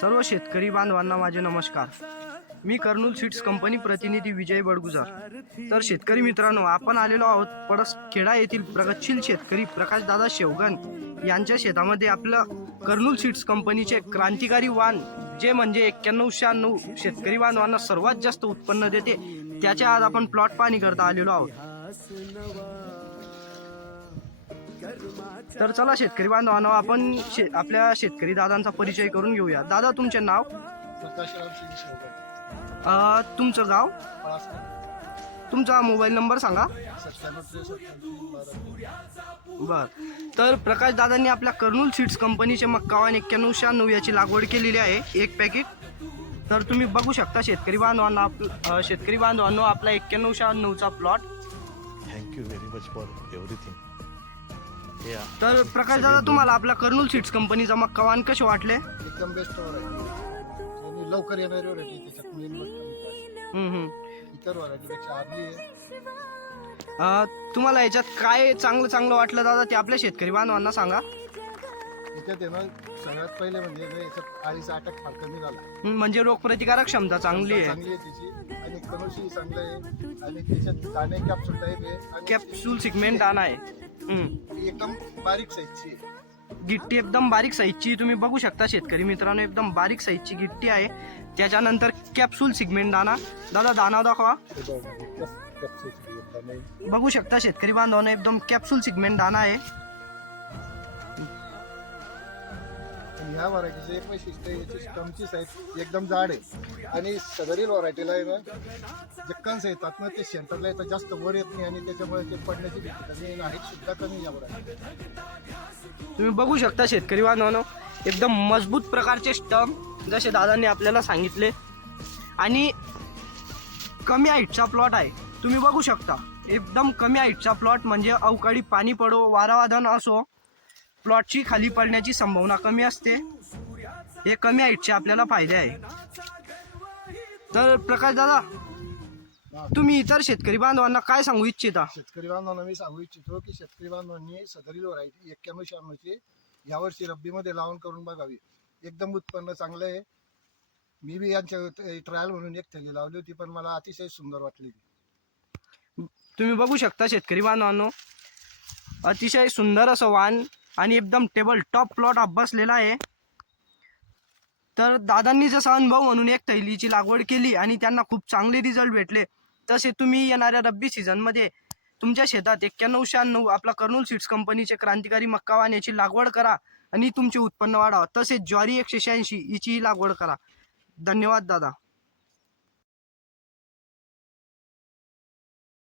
सर्व शेतकरी बांधवांना माझे नमस्कार. मी कर्नूल सीड्स कंपनी प्रतिनिधी विजय बडगुजार. तर शेतकरी मित्रांनो आपण आलेलो आहोत पडस खेडा येथील प्रगतशील शेतकरी प्रकाशदादा शेवगन यांच्या शेतामध्ये आपलं कर्नूल सीड्स कंपनीचे क्रांतिकारी वाण जे म्हणजे एक्क्याण्णव शहाण्णव शेतकरी बांधवांना सर्वात जास्त उत्पन्न देते त्याच्या आज आपण प्लॉट पाणी करता आलेलो आहोत. तर चला शेतकरी बांधवांनो आपण शे आपल्या शेतकरी दादांचा परिचय करून घेऊया. दादा तुमचे नाव? अ, तुमचं गाव? तुमचा मोबाईल नंबर सांगा. बर. तर प्रकाश दादांनी आपल्या कर्नूल सीड्स कंपनीचे मक्कावान एक्क्याण्णव शहाण्णव याची लागवड केलेली आहे एक पॅकेट. तर तुम्ही बघू शकता शेतकरी बांधवांना आप अ, शेतकरी बांधवांनो आपला एक्क्याण्णव शहाण्णवचा plot thank you very much for everything तर प्रकाश दादा तुम्हाला आपल्या कर्नूल सीड्स कंपनीचा मक्कावान कसे वाटले? एकदम बेस्ट व्हरायटी आणि लवकर येणारी व्हरायटी त्याच्यात मेन गोष्ट म्हणजे हम्म, हम्म. इतर व्हरायटीपेक्षा अ, तुम्हाला याच्यात काय चांगलं चांगलं वाटलं दादा ते आपल्या शेतकरी बांधवांना सांगा. आहे ना सगळ्यात पहिले म्हणजे ना याच्यात आळीचा अटॅक फार कमी झाला. हम्म, म्हणजे रोगप्रतिकारक क्षमता चांगली आहे. चांगली आहे त्याची आणि कनोशी चांगलं आहे. आणि त्याच्यात दाणे कॅप्सूल टाईप आहे. आणि कॅप्सूल सिगमेंट दाना आहे. एकदम बारीक साईजची आहे. गिट्टी एकदम बारीक साईजची तुम्ही बघू शकता शेतकरी मित्रांनो एकदम बारीक साईजची गिट्टी आहे. त्याच्यानंतर कॅप्सूल सिगमेंट दाना. दादा दाना दाखवा. बघू शकता शेतकरी बांधवांना एकदम कॅप्सूल सिगमेंट दाना आहे. ह्या व्हरायटीचं एक वैशिष्ट्य आहे, याची स्टमची साईज एकदम जाड आहे. आणि सदरील व्हरायटीला आहे ना जे कंस येतात ना ते सेंटरला येतात जास्त वर येत नाही आणि त्याच्यामुळे ते पडण्याची भीती कमी आहे सुद्धा कमी या व्हरायटी तुम्ही बघू शकता शेतकरी बांधवांनो एकदम मजबूत प्रकारचे स्टम जसे दादांनी आपल्याला सांगितले. आणि कमी हाईटचा प्लॉट आहे. तुम्ही बघू शकता एकदम कमी हाईटचा प्लॉट म्हणजे अवकाळी पाणी पडो वारावादन असो प्लॉटची खाली पडण्याची संभावना कमी असते. हे कमी हाईटचे आपल्याला फायदे आहे. तर प्रकाश दादा. तुम्ही इतर शेतकरी बांधवांना काय सांगू इच्छिता? शेतकरी बांधवांना मी सांगू इच्छितो की शेतकरी बांधवांनी सदरील व्हरायटी एक्क्याण्णव शहाण्णवची यावर्षी रब्बीमध्ये लावून करून बघावी. एकदम उत्पन्न चांगलं आहे. मी बी यांच्या ट्रायल म्हणून एक थैली लावली होती पण मला अतिशय सुंदर वाटली तुम्ही बघू शकता शेतकरी बांधवांनो अतिशय सुंदर असं वाण आणि एकदम टेबल टॉप प्लॉट बसलेला आहे. तर दादांनी जसा अनुभव म्हणून एक थैलीची लागवड केली आणि त्यांना खूप चांगले रिझल्ट भेटले. तसे तुम्ही येणाऱ्या रब्बी सीझनमध्ये तुमच्या शेतात एक्क्याण्णव शहाण्णव आपला कर्नूल सीड्स कंपनीचे क्रांतिकारी मक्का याची लागवड करा आणि तुमचे उत्पन्न वाढावं. तसेच ज्वारी एकशे शहाऐंशी हिचीही लागवड करा. धन्यवाद दादा.